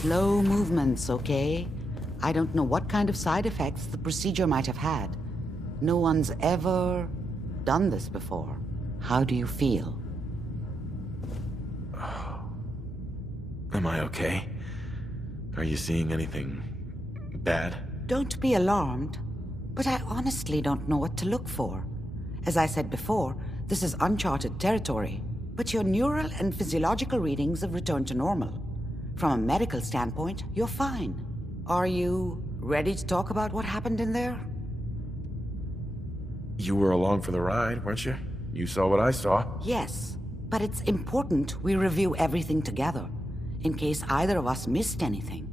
Slow movements, okay? I don't know what kind of side effects the procedure might have had. No one's ever done this before. How do you feel? Am I okay? Are you seeing anything bad? Don't be alarmed, but I honestly don't know what to look for. As I said before, this is uncharted territory, but your neural and physiological readings have returned to normal. From a medical standpoint, you're fine. Are you ready to talk about what happened in there? You were along for the ride, weren't you? You saw what I saw. Yes, but it's important we review everything together, in case either of us missed anything.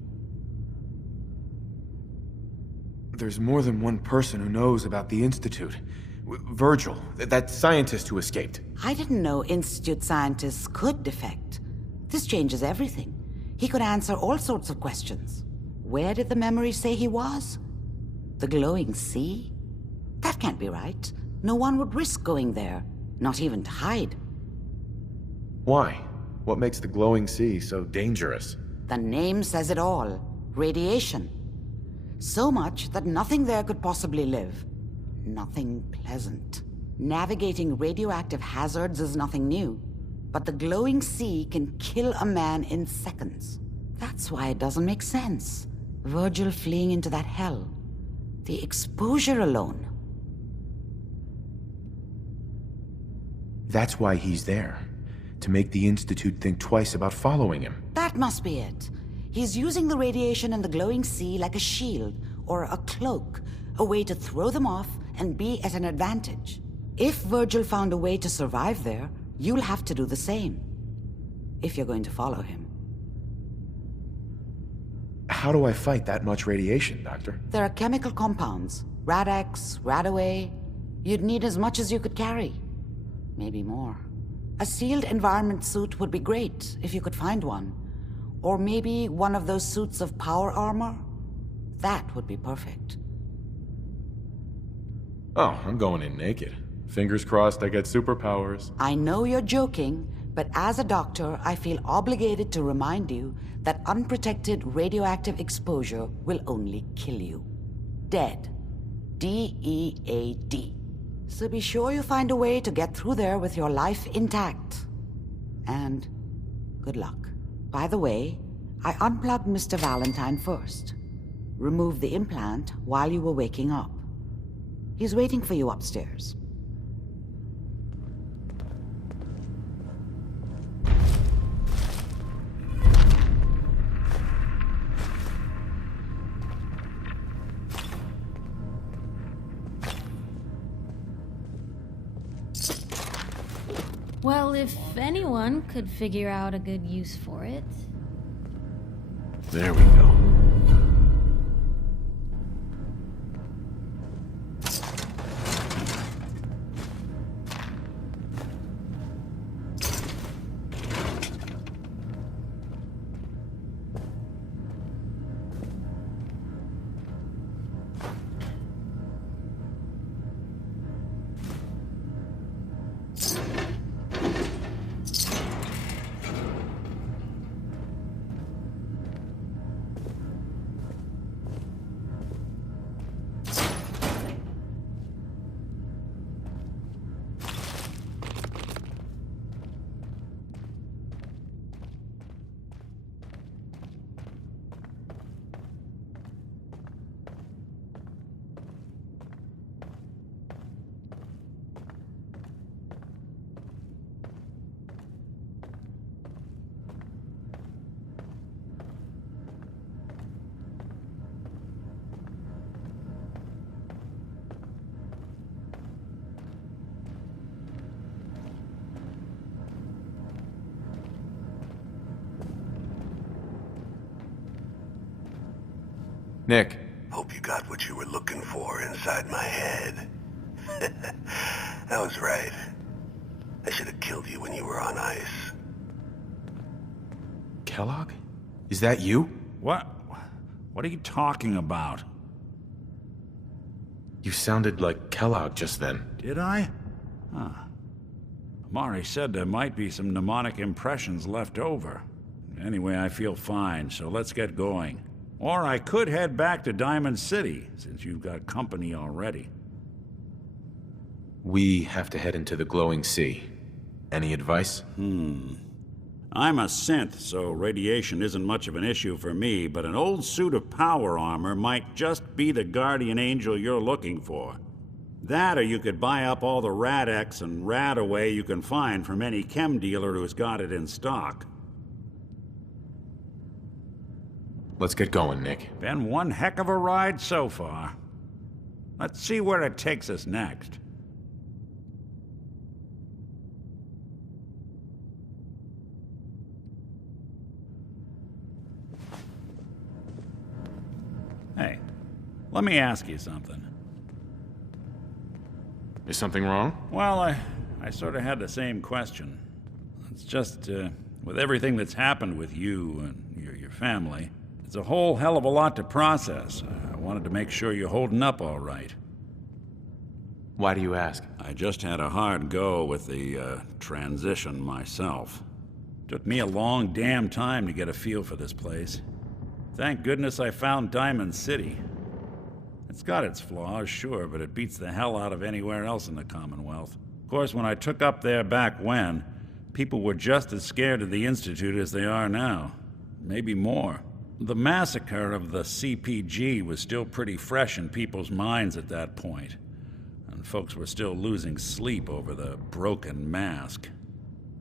There's more than one person who knows about the Institute. Virgil, that scientist who escaped. I didn't know Institute scientists could defect. This changes everything. He could answer all sorts of questions. Where did the memory say he was? The glowing sea? That can't be right. No one would risk going there, not even to hide. Why? What makes the glowing sea so dangerous? The name says it all. Radiation. So much that nothing there could possibly live. Nothing pleasant. Navigating radioactive hazards is nothing new, but the glowing sea can kill a man in seconds. That's why it doesn't make sense. Virgil fleeing into that hell. The exposure alone. That's why he's there. To make the Institute think twice about following him. That must be it. He's using the radiation in the glowing sea like a shield or a cloak, a way to throw them off and be at an advantage. If Virgil found a way to survive there, you'll have to do the same. If you're going to follow him. How do I fight that much radiation, Doctor? There are chemical compounds. Rad-X, Radaway. You'd need as much as you could carry. Maybe more. A sealed environment suit would be great if you could find one. Or maybe one of those suits of power armor? That would be perfect. Oh, I'm going in naked. Fingers crossed I get superpowers. I know you're joking, but as a doctor, I feel obligated to remind you that unprotected radioactive exposure will only kill you. Dead. D-E-A-D. So be sure you find a way to get through there with your life intact. And good luck. By the way, I unplugged Mr. Valentine first. Removed the implant while you were waking up. He's waiting for you upstairs. Well, if anyone could figure out a good use for it. There we go. Nick. Hope you got what you were looking for inside my head. I was right. I should have killed you when you were on ice. Kellogg? Is that you? What are you talking about? You sounded like Kellogg just then. Did I? Huh. Amari said there might be some mnemonic impressions left over. Anyway, I feel fine, so let's get going. Or I could head back to Diamond City, since you've got company already. We have to head into the glowing sea. Any advice? I'm a synth, so radiation isn't much of an issue for me, but an old suit of power armor might just be the guardian angel you're looking for. That, or you could buy up all the Rad-X and Rad-Away you can find from any chem dealer who's got it in stock. Let's get going, Nick. Been one heck of a ride so far. Let's see where it takes us next. Hey, let me ask you something. Is something wrong? Well, I sort of had the same question. It's just, with everything that's happened with you and your family, it's a whole hell of a lot to process. I wanted to make sure you're holding up all right. Why do you ask? I just had a hard go with the transition myself. Took me a long damn time to get a feel for this place. Thank goodness I found Diamond City. It's got its flaws, sure, but it beats the hell out of anywhere else in the Commonwealth. Of course, when I took up there back when, people were just as scared of the Institute as they are now. Maybe more. The massacre of the CPG was still pretty fresh in people's minds at that point, and folks were still losing sleep over the broken mask.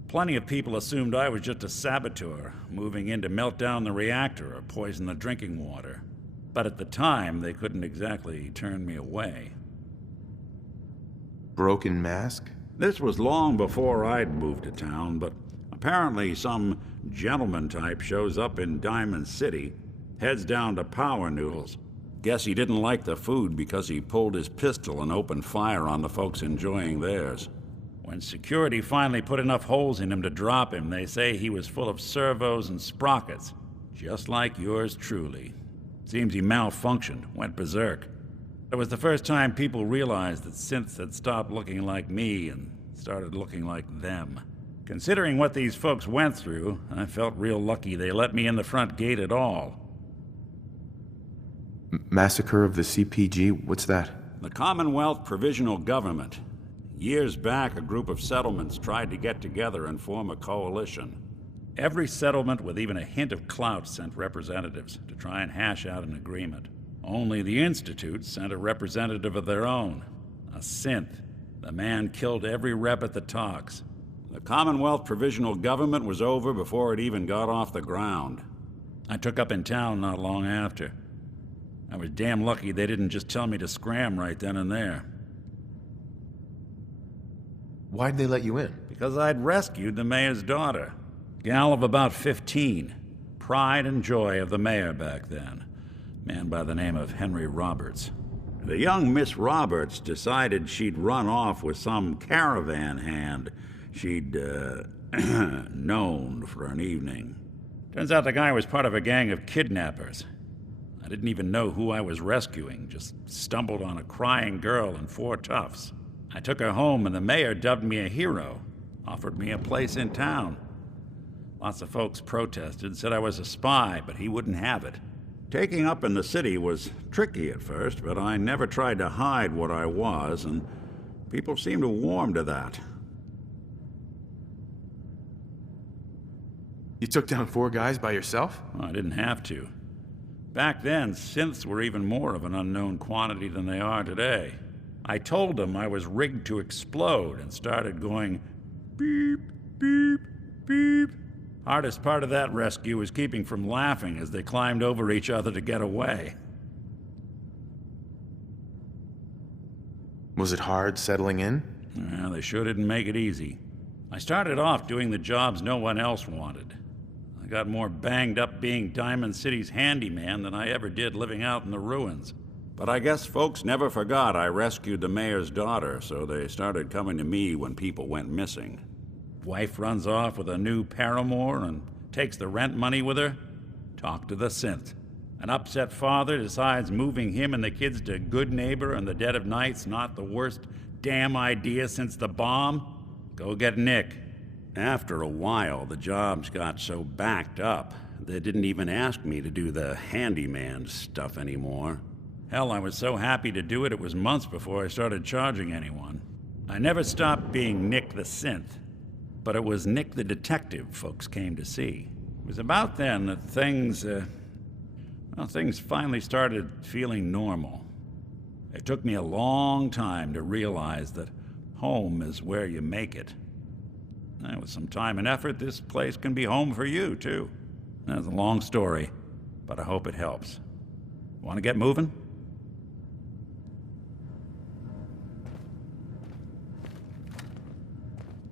Plenty of people assumed I was just a saboteur, moving in to melt down the reactor or poison the drinking water. But at the time, they couldn't exactly turn me away. Broken mask? This was long before I'd moved to town, but apparently some gentleman type shows up in Diamond City, heads down to Power Noodles. Guess he didn't like the food because he pulled his pistol and opened fire on the folks enjoying theirs. When security finally put enough holes in him to drop him, they say he was full of servos and sprockets, just like yours truly. Seems he malfunctioned, went berserk. It was the first time people realized that synths had stopped looking like me and started looking like them. Considering what these folks went through, I felt real lucky they let me in the front gate at all. Massacre of the CPG? What's that? The Commonwealth Provisional Government. Years back, a group of settlements tried to get together and form a coalition. Every settlement with even a hint of clout sent representatives to try and hash out an agreement. Only the Institute sent a representative of their own, a synth. The man killed every rep at the talks. The Commonwealth Provisional Government was over before it even got off the ground. I took up in town not long after. I was damn lucky they didn't just tell me to scram right then and there. Why'd they let you in? Because I'd rescued the mayor's daughter. Gal of about 15. Pride and joy of the mayor back then. Man by the name of Henry Roberts. The young Miss Roberts decided she'd run off with some caravan hand she'd, known for an evening. Turns out the guy was part of a gang of kidnappers. I didn't even know who I was rescuing, just stumbled on a crying girl and 4 toughs. I took her home and the mayor dubbed me a hero, offered me a place in town. Lots of folks protested, said I was a spy, but he wouldn't have it. Taking up in the city was tricky at first, but I never tried to hide what I was, and people seemed to warm to that. You took down 4 guys by yourself? Well, I didn't have to. Back then, synths were even more of an unknown quantity than they are today. I told them I was rigged to explode and started going beep, beep, beep. Hardest part of that rescue was keeping from laughing as they climbed over each other to get away. Was it hard settling in? Well, they sure didn't make it easy. I started off doing the jobs no one else wanted. I got more banged up being Diamond City's handyman than I ever did living out in the ruins. But I guess folks never forgot I rescued the mayor's daughter, so they started coming to me when people went missing. Wife runs off with a new paramour and takes the rent money with her. Talk to the synth. An upset father decides moving him and the kids to Good Neighbor in the dead of night's not the worst damn idea since the bomb. Go get Nick. After a while, the jobs got so backed up, they didn't even ask me to do the handyman stuff anymore. Hell, I was so happy to do it, it was months before I started charging anyone. I never stopped being Nick the Synth, but it was Nick the Detective folks came to see. It was about then that things finally started feeling normal. It took me a long time to realize that home is where you make it. And with some time and effort, this place can be home for you, too. That's a long story, but I hope it helps. Want to get moving?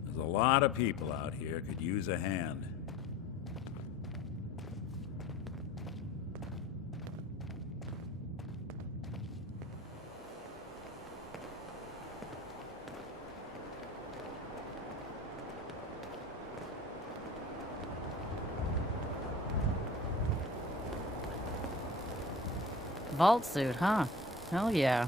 There's a lot of people out here could use a hand. Vault suit, huh? Hell yeah.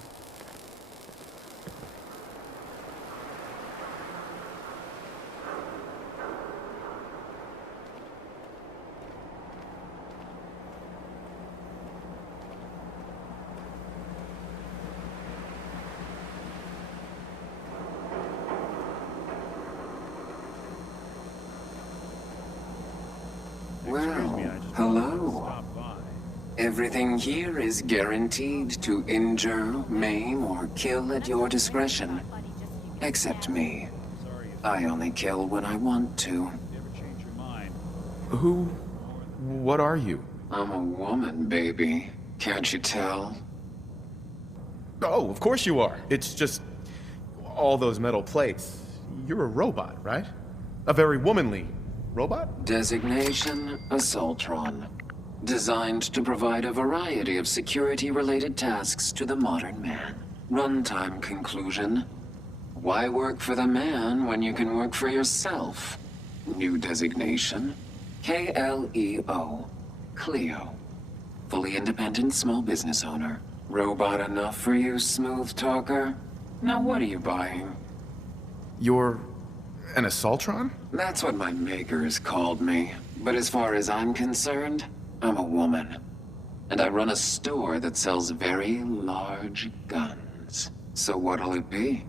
Well, hello. Everything here is guaranteed to injure, maim, or kill at your discretion. Except me. I only kill when I want to. What are you? I'm a woman, baby. Can't you tell? Oh, of course you are. It's just all those metal plates. You're a robot, right? A very womanly robot? Designation, Assaultron. Designed to provide a variety of security-related tasks to the modern man. Runtime conclusion. Why work for the man when you can work for yourself? New designation. KLEO. Cleo. Fully independent small business owner. Robot enough for you, smooth talker? Now what are you buying? You're an Assaultron? That's what my makers called me. But as far as I'm concerned, I'm a woman. And I run a store that sells very large guns. So what'll it be?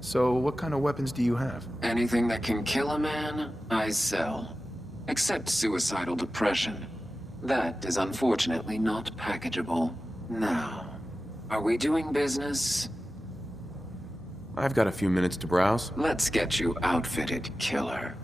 So what kind of weapons do you have? Anything that can kill a man, I sell. Except suicidal depression. That is unfortunately not packageable. Now, are we doing business? I've got a few minutes to browse. Let's get you outfitted, killer.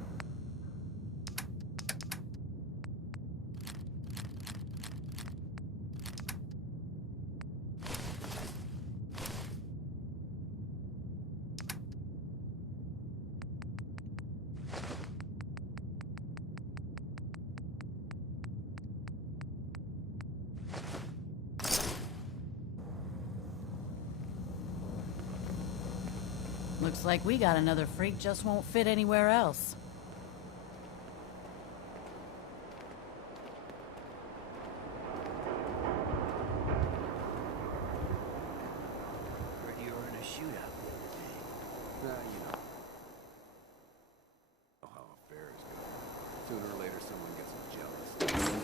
Looks like we got another freak just won't fit anywhere else. Heard you were in a shootout the other day. You know. Oh, how affairs go. Sooner or later, someone gets jealous.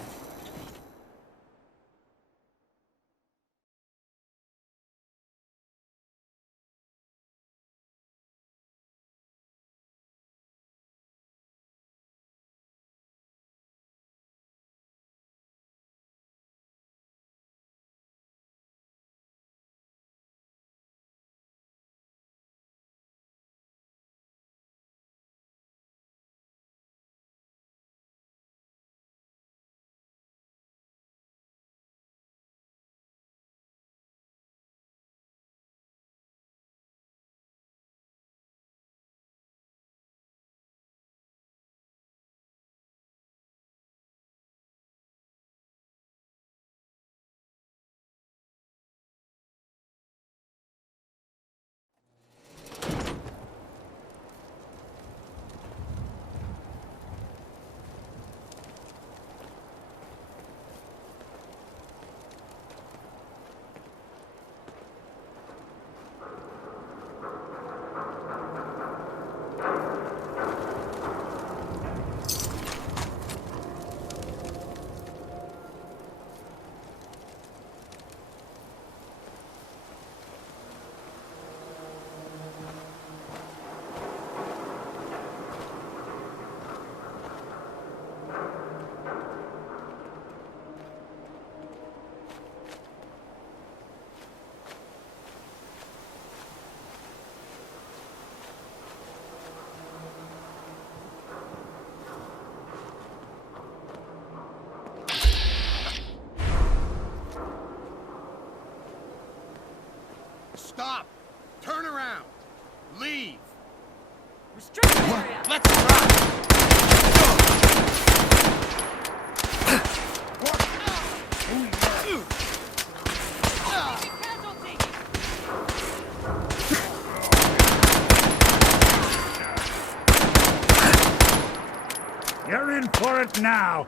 Run for it now!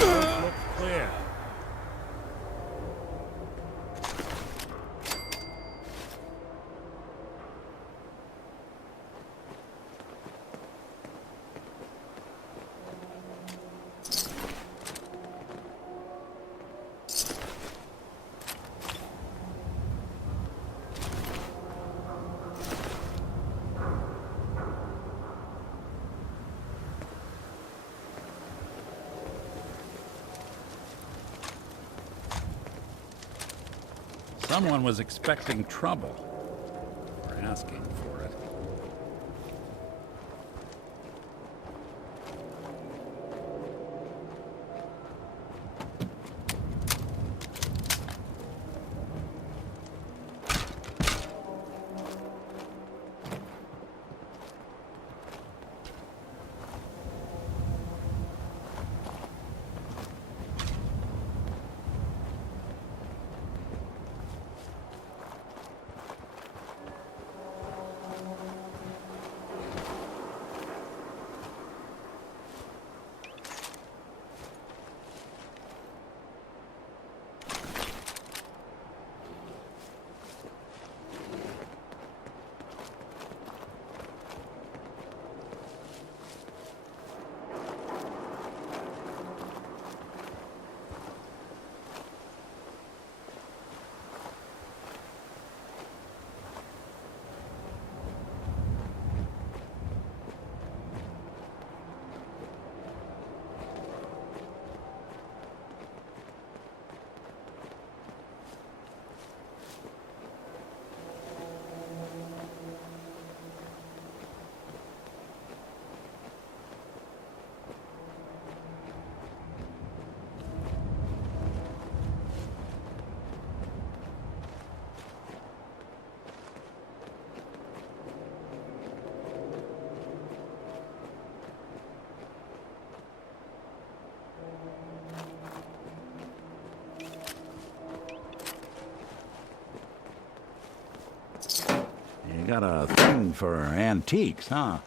Look clear. Someone was expecting trouble, or asking for it. You got a thing for antiques, huh?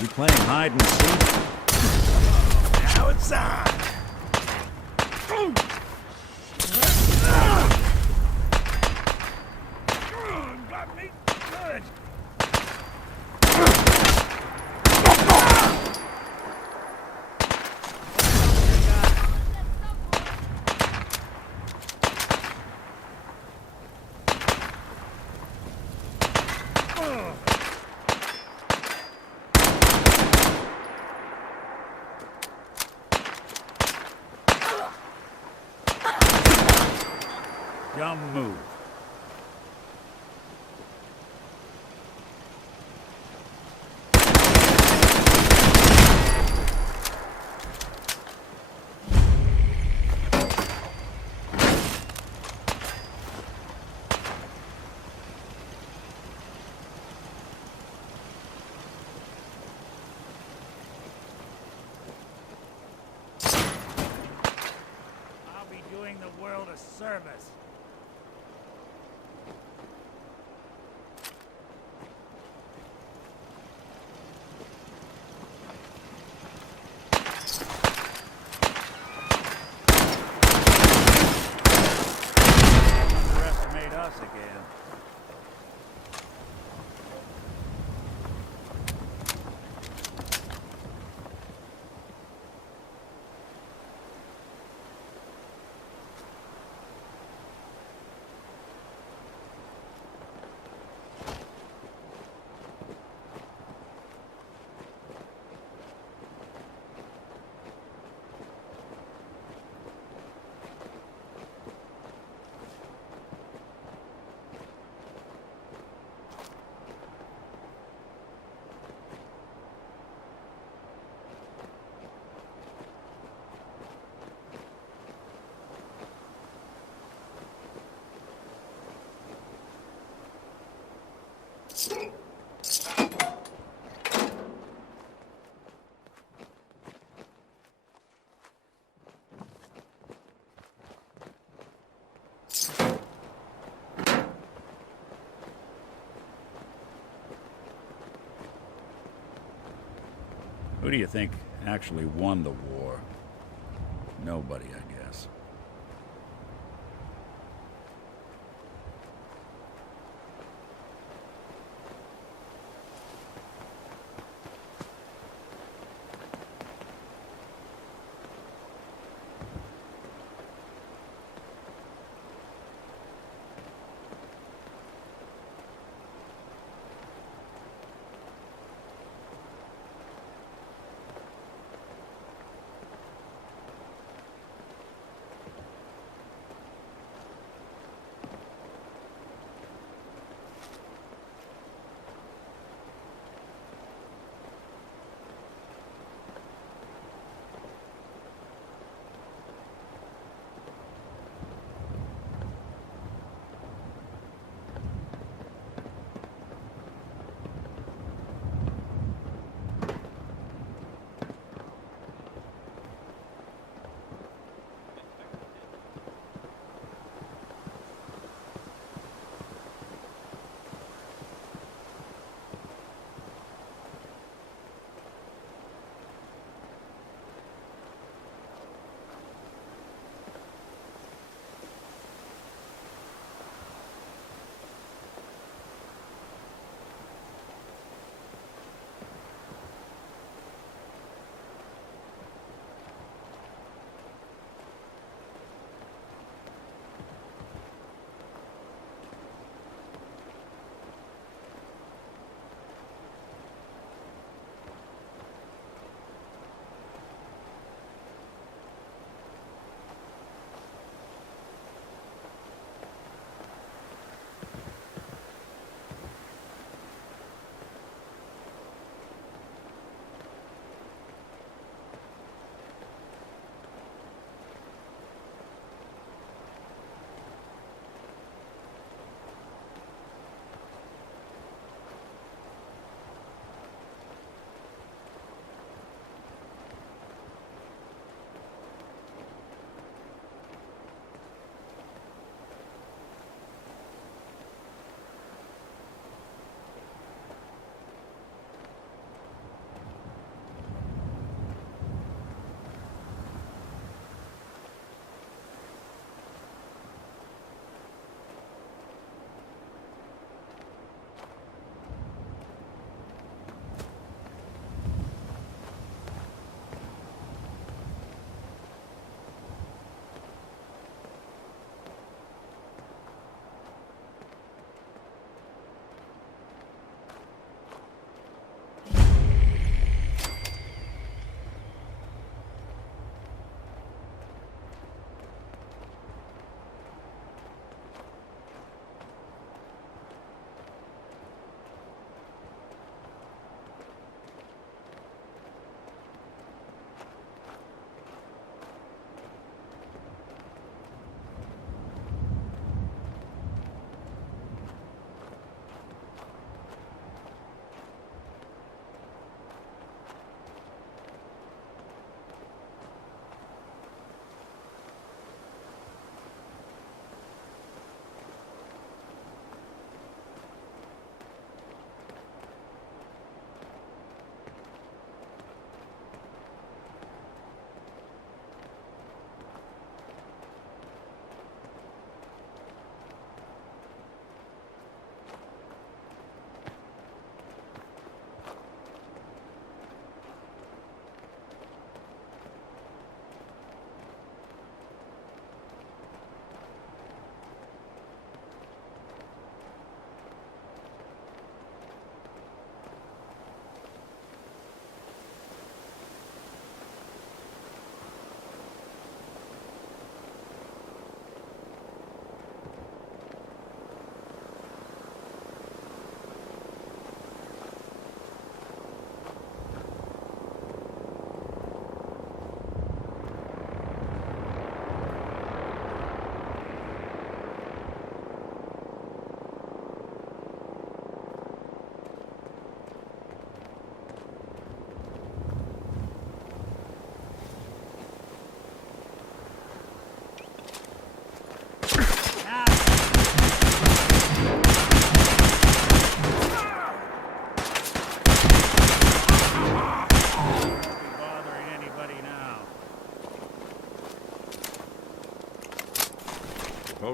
You playing hide and seek? Now it's on! Got me good. Dumb move. I'll be doing the world a service. Underestimate us again. Who do you think actually won the war? Nobody, I guess.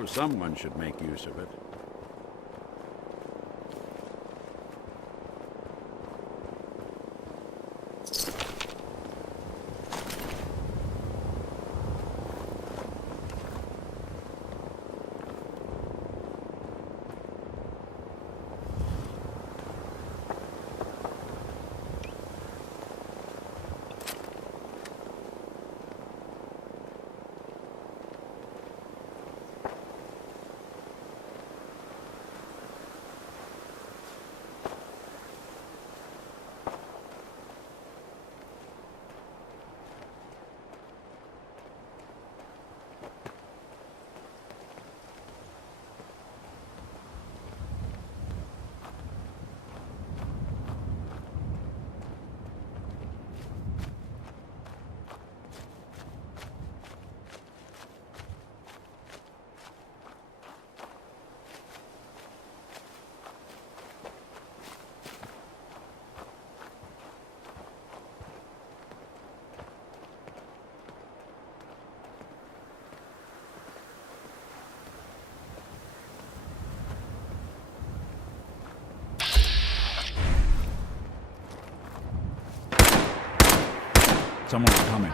suppose someone should make use of it. Someone's coming.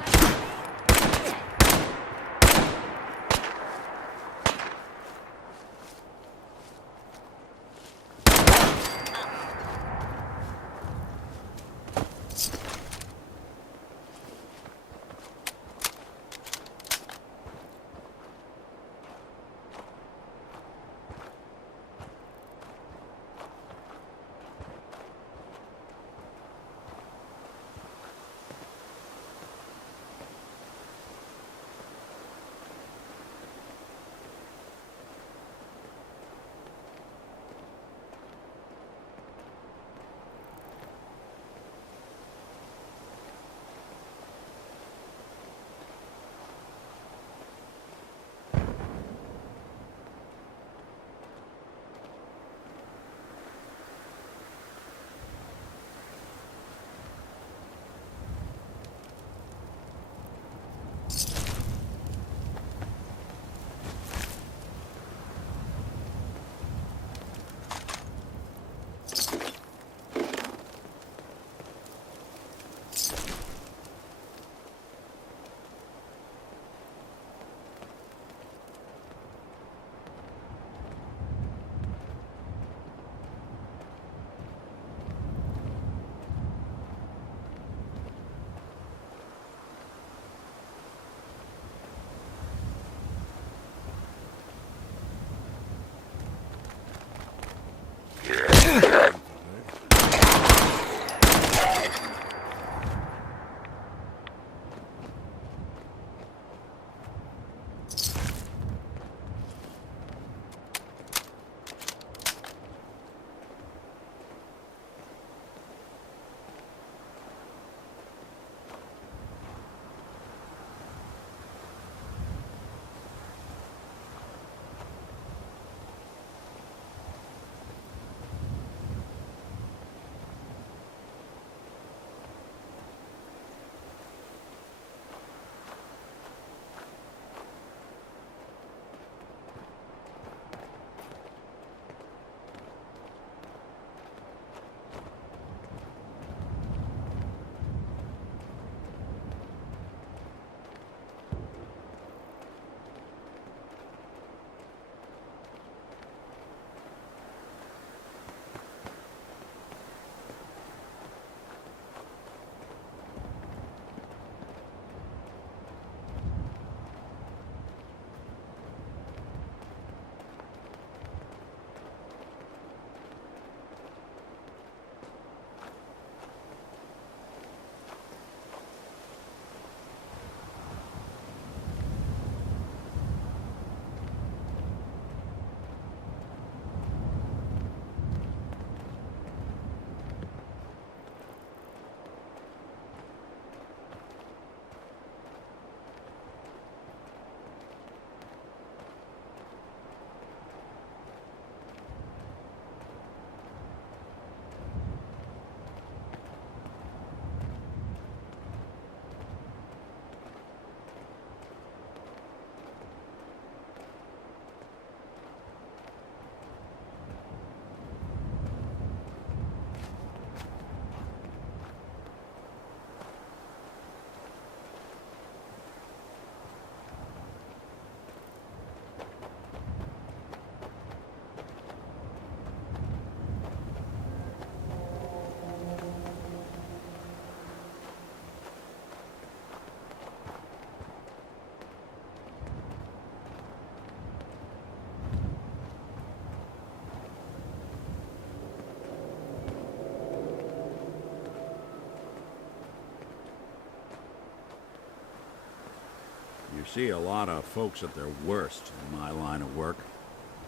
See a lot of folks at their worst in my line of work.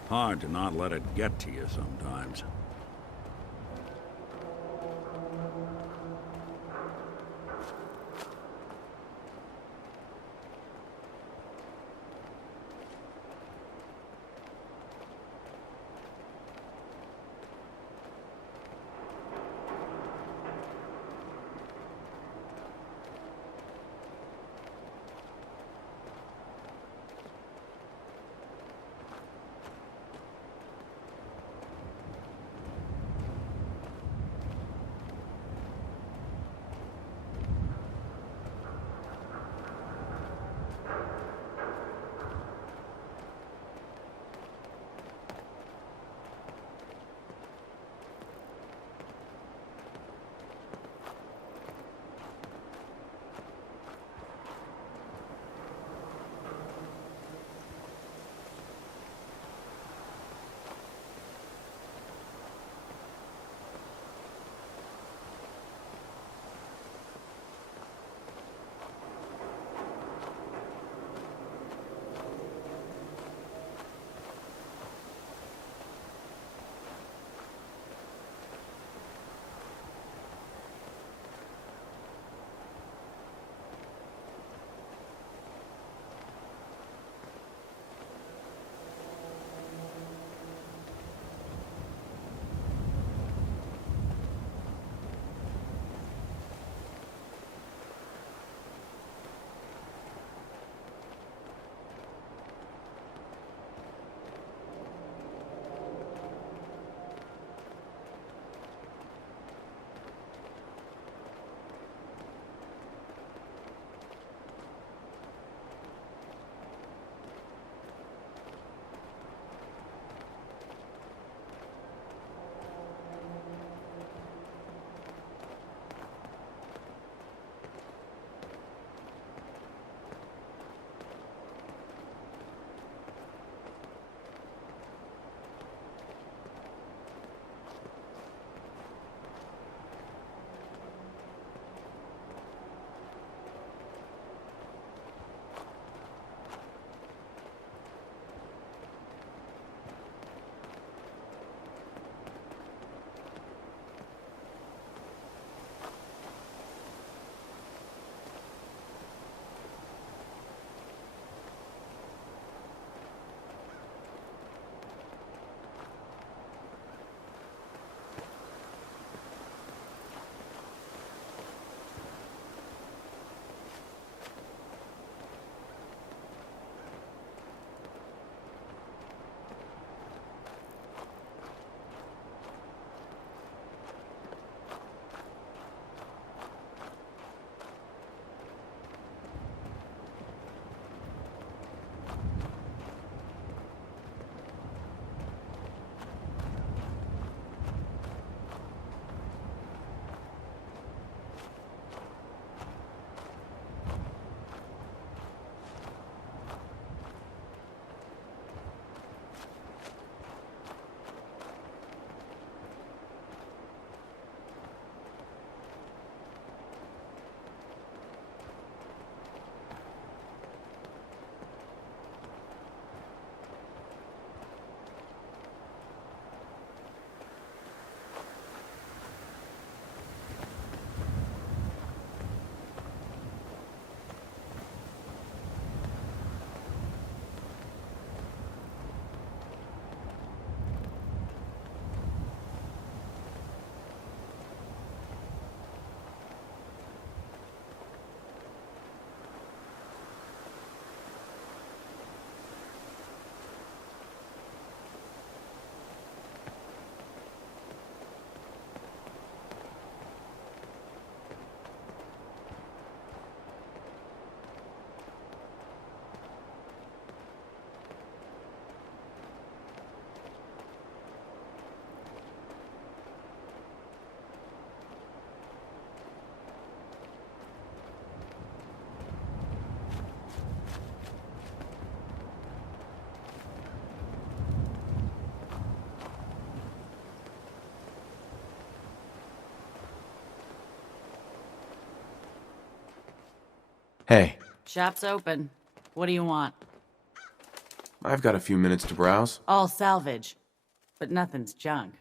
Hard to not let it get to you sometimes. Hey, Shop's open. What do you want? I've got a few minutes to browse. All salvage. But nothing's junk.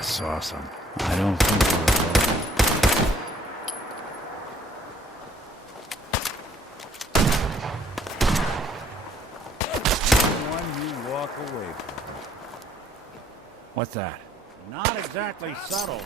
I saw some. I don't think they were loaded. One you walk away from. What's that? Not exactly subtle.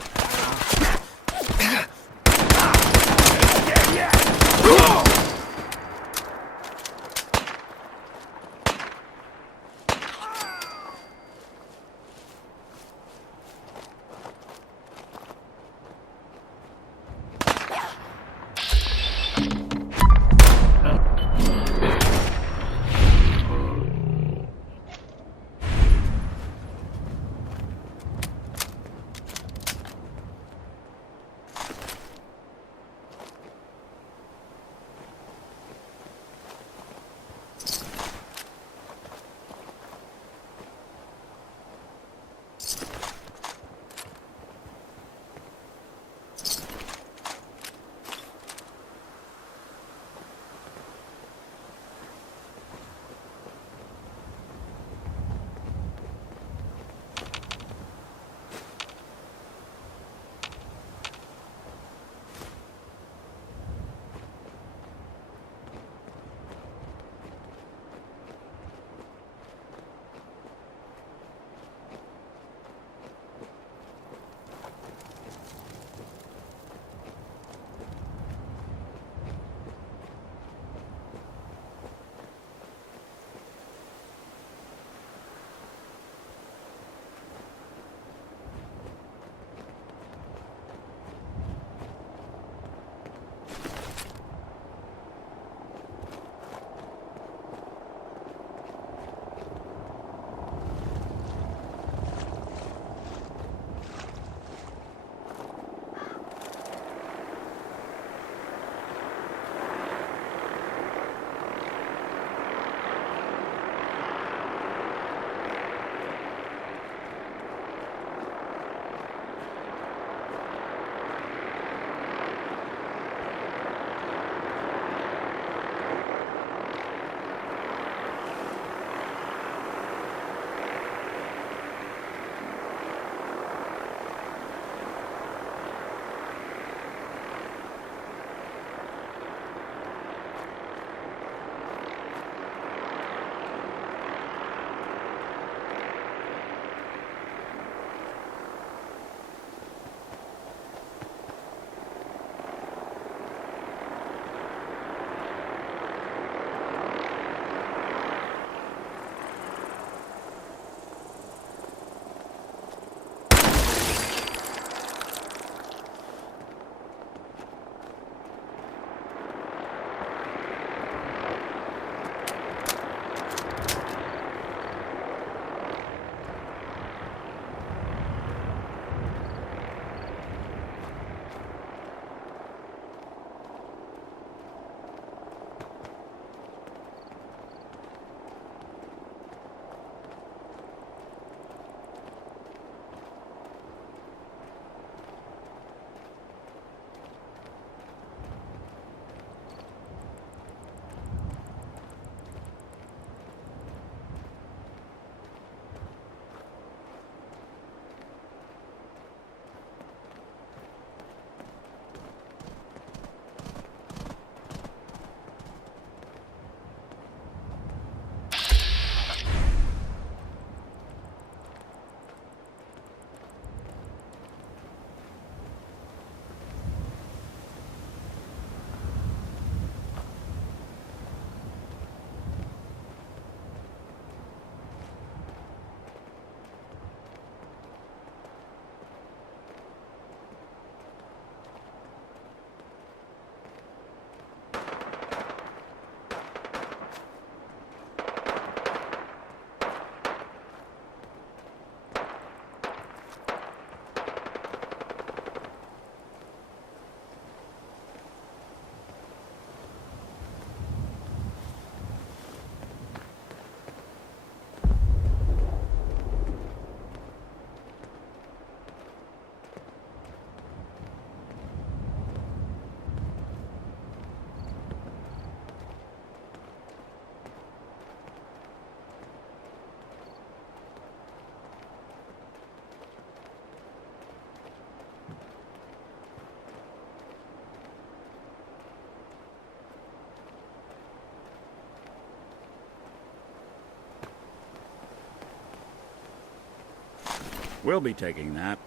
We'll be taking that.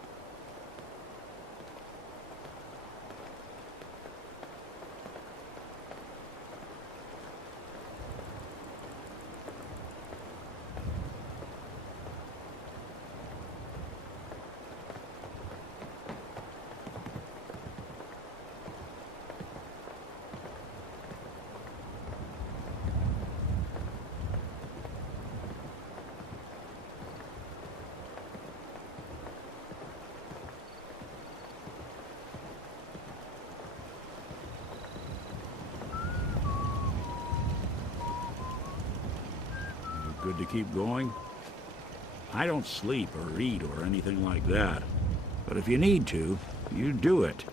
Good to keep going? I don't sleep or eat or anything like that. But if you need to, you do it.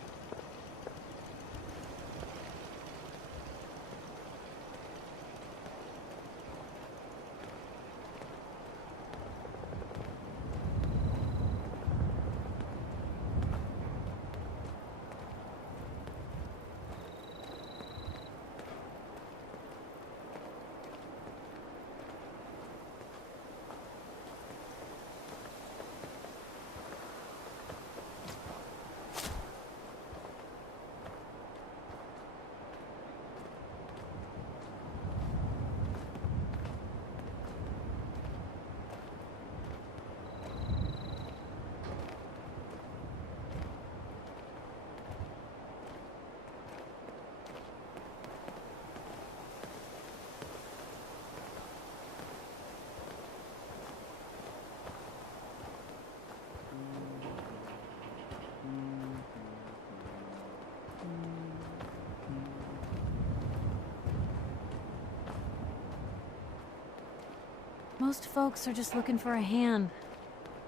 Most folks are just looking for a hand.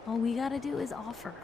All we gotta do is offer.